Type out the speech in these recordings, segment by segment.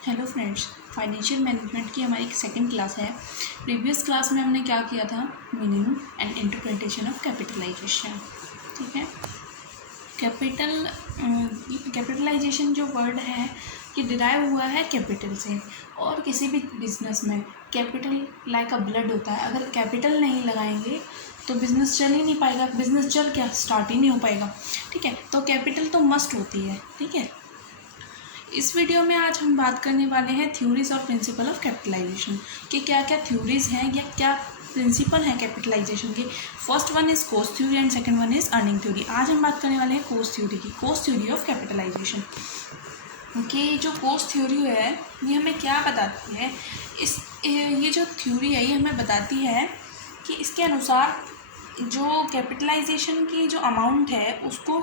Hello friends, financial management की हमारी second class है। प्रीवियस क्लास में हमने क्या किया था, meaning and interpretation of capitalisation. ठीक है, कैपिटलाइजेशन जो वर्ड है ये डिराइव हुआ है कैपिटल से। और किसी भी बिजनेस में कैपिटल लाइक अ ब्लड होता है। अगर कैपिटल नहीं लगाएंगे तो बिज़नेस चल ही नहीं पाएगा, बिज़नेस चल क्या स्टार्ट ही नहीं हो पाएगा। ठीक है, तो कैपिटल तो मस्ट होती है। ठीक है, इस वीडियो में आज हम बात करने वाले हैं थ्योरीज और प्रिंसिपल ऑफ कैपिटलाइजेशन कि क्या क्या थ्योरीज हैं या क्या प्रिंसिपल हैं कैपिटलाइजेशन के। First one is cost theory and second one is earning theory. आज हम बात करने वाले हैं कॉस्ट थ्योरी की, कॉस्ट थ्योरी ऑफ कैपिटलाइजेशन। कि जो कॉस्ट थ्योरी है ये हमें क्या बताती है, ये जो थ्योरी है ये हमें बताती है कि इसके अनुसार जो कैपिटलाइजेशन की जो अमाउंट है उसको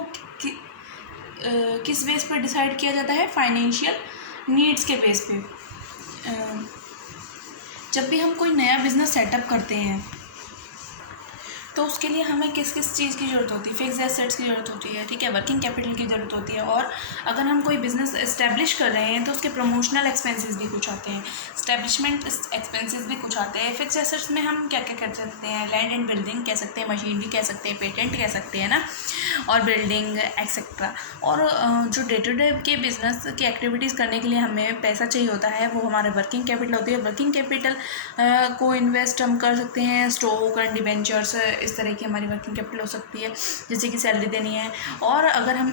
किस बेस पर डिसाइड किया जाता है, फाइनेंशियल नीड्स के बेस पे। जब भी हम कोई नया बिजनेस सेटअप करते हैं तो उसके लिए हमें किस किस चीज़ की ज़रूरत होती है, फिक्स एसेट्स की ज़रूरत होती है। ठीक है, वर्किंग कैपिटल की ज़रूरत होती है। और अगर हम कोई बिज़नेस इस्टेब्लिश कर रहे हैं तो उसके प्रमोशनल एक्सपेंसेस भी कुछ आते हैं, इस्टेब्लिशमेंट एक्सपेंसेस भी कुछ आते हैं। फिक्स एसेट्स में हम क्या क्या कर सकते हैं, लैंड एंड बिल्डिंग कह सकते हैं, मशीनरी कह सकते हैं, पेटेंट कह सकते हैं ना, और बिल्डिंग एक्सेट्रा। और जो डे टू डे के बिज़नेस की एक्टिविटीज़ करने के लिए हमें पैसा चाहिए होता है वो हमारे वर्किंग कैपिटल होती है। वर्किंग कैपिटल को इन्वेस्ट हम कर सकते हैं, स्टॉक एंड डिबेंचर्स, इस तरह की हमारी वर्किंग कैपिटल हो सकती है जैसे कि सैलरी देनी है। और अगर हम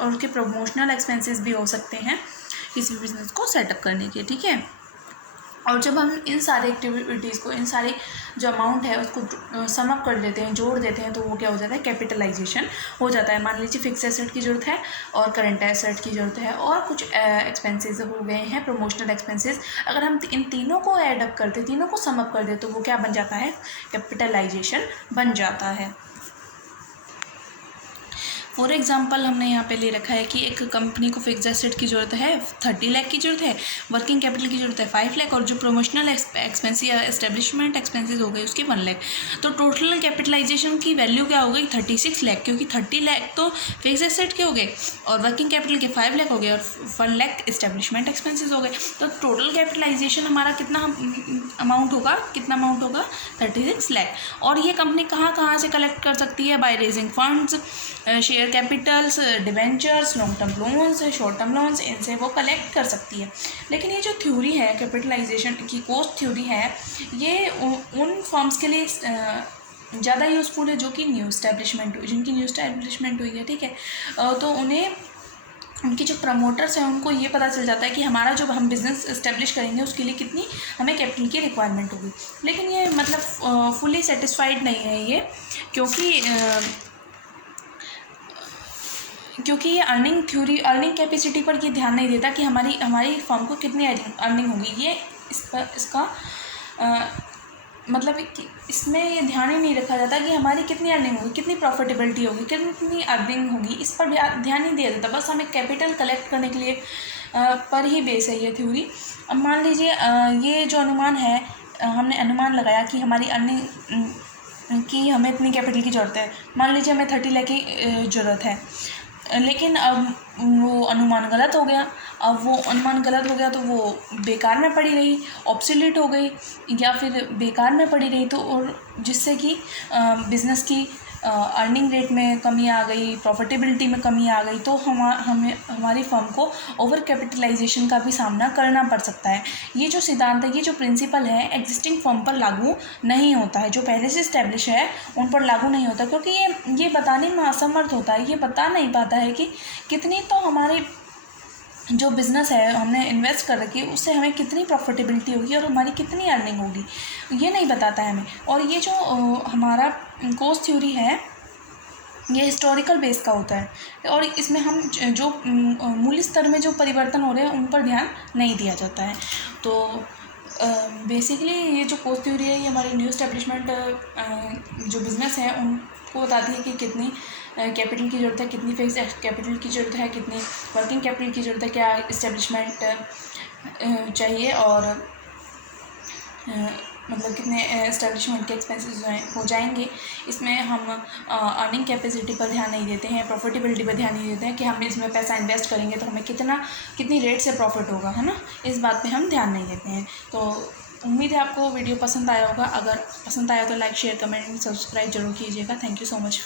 और उसके प्रमोशनल एक्सपेंसेस भी हो सकते हैं किसी बिज़नेस को सेटअप करने के। ठीक है, और जब हम इन सारे एक्टिविटीज़ को, इन सारी जो अमाउंट है उसको सम अप कर देते हैं, जोड़ देते हैं, तो वो क्या हो जाता है, कैपिटलाइजेशन हो जाता है। मान लीजिए फिक्स एसेट की ज़रूरत है और करंट एसेट की ज़रूरत है और कुछ एक्सपेंसेस हो गए हैं, प्रमोशनल एक्सपेंसेस। अगर हम इन तीनों को ऐड अप करते, तीनों को सम अप कर दे तो वो क्या बन जाता है, कैपिटलाइजेशन बन जाता है। फॉर एग्जांपल हमने यहाँ पे ले रखा है कि एक कंपनी को फिक्स एसेट की ज़रूरत है 30 लाख की ज़रूरत है, वर्किंग कैपिटल की ज़रूरत है 5 लाख, और जो प्रमोशनल एक्सपेंस या एस्टेब्लिशमेंट एक्सपेंसेस हो गए उसके 1 लाख। तो टोटल कैपिटलाइजेशन की वैल्यू क्या हो गई, 36 लाख, क्योंकि 30 लाख तो फिक्स एसेट के हो गए और वर्किंग कैपिटल के 5 लाख हो गए और 1 लाख एस्टेब्लिशमेंट एक्सपेंसेस हो गए। तो टोटल कैपिटलाइजेशन हमारा कितना अमाउंट होगा, 36 लाख। और ये कंपनी कहाँ से कलेक्ट कर सकती है, by raising funds, share Capitals, debentures, long term loans, short term loans, इनसे वो कलेक्ट कर सकती है। लेकिन ये जो थ्योरी है कैपिटलाइजेशन की, कॉस्ट थ्योरी है, ये उन फर्म्स के लिए ज़्यादा यूज़फुल है जो कि न्यू इस्टेब्लिशमेंट हुई, जिनकी न्यू इस्टेब्लिशमेंट हुई है। ठीक है, तो उन्हें, उनके जो प्रमोटर्स हैं उनको ये पता चल जाता है कि हमारा जो हम बिज़नेस इस्टेब्लिश करेंगे उसके लिए कितनी हमें कैपिटल की रिक्वायरमेंट होगी। लेकिन ये मतलब फुली सेटिस्फाइड नहीं है ये, क्योंकि ये अर्निंग थ्योरी, अर्निंग कैपेसिटी पर ये ध्यान नहीं देता कि हमारी फर्म को कितनी अर्निंग होगी। ये इसका मतलब कि इसमें ये ध्यान ही नहीं रखा जाता कि हमारी कितनी अर्निंग होगी, कितनी प्रॉफिटेबिलिटी होगी, कितनी अर्निंग होगी, इस पर ध्यान नहीं दिया जाता। बस हमें कैपिटल कलेक्ट करने के लिए पर ही बेस है ये थ्योरी। अब मान लीजिए ये जो अनुमान है, हमने अनुमान लगाया कि हमारी अर्निंग कि हमें इतनी कैपिटल की ज़रूरत है। मान लीजिए हमें 30 लाख की ज़रूरत है, लेकिन अब वो अनुमान गलत हो गया। अब वो अनुमान गलत हो गया तो वो बेकार में पड़ी रही, ऑब्सोलीट हो गई, या फिर बेकार में पड़ी रही, तो और जिससे कि बिज़नेस की अर्निंग रेट में कमी आ गई, प्रॉफिटेबिलिटी में कमी आ गई, तो हमारी फर्म को ओवर कैपिटलाइजेशन का भी सामना करना पड़ सकता है। ये जो सिद्धांत है, ये जो प्रिंसिपल है, एग्जिस्टिंग फर्म पर लागू नहीं होता है। जो पहले से इस्टेब्लिश है उन पर लागू नहीं होता, क्योंकि ये बताने में असमर्थ होता है। ये बता नहीं पाता है कि कितनी तो हमारी जो बिज़नेस है हमने इन्वेस्ट कर रखी है उससे हमें कितनी प्रॉफिटेबिलिटी होगी और हमारी कितनी अर्निंग होगी, ये नहीं बताता है हमें। और ये जो हमारा कॉस्ट थ्योरी है ये हिस्टोरिकल बेस का होता है और इसमें हम जो मूल्य स्तर में जो परिवर्तन हो रहे हैं उन पर ध्यान नहीं दिया जाता है। तो बेसिकली ये जो कॉस्ट थ्योरी है ये हमारी न्यू एस्टेब्लिशमेंट जो बिज़नेस है उनको बताती है कि कितनी कैपिटल की ज़रूरत है, कितनी फिक्स कैपिटल की ज़रूरत है, कितनी वर्किंग कैपिटल की ज़रूरत है, क्या इस्टेब्लिशमेंट चाहिए, और मतलब कितने एस्टेब्लिशमेंट के एक्सपेंसेस हो जाएंगे। इसमें हम अर्निंग कैपेसिटी पर ध्यान नहीं देते हैं, प्रॉफिटेबिलिटी पर ध्यान नहीं देते हैं कि हम इसमें पैसा इन्वेस्ट करेंगे तो हमें कितनी रेट से प्रॉफिट होगा, है ना। इस बात पे हम ध्यान नहीं देते हैं। तो उम्मीद है आपको वीडियो पसंद आया होगा। अगर पसंद आया तो लाइक, शेयर, कमेंट, सब्सक्राइब जरूर कीजिएगा। Thank you so much.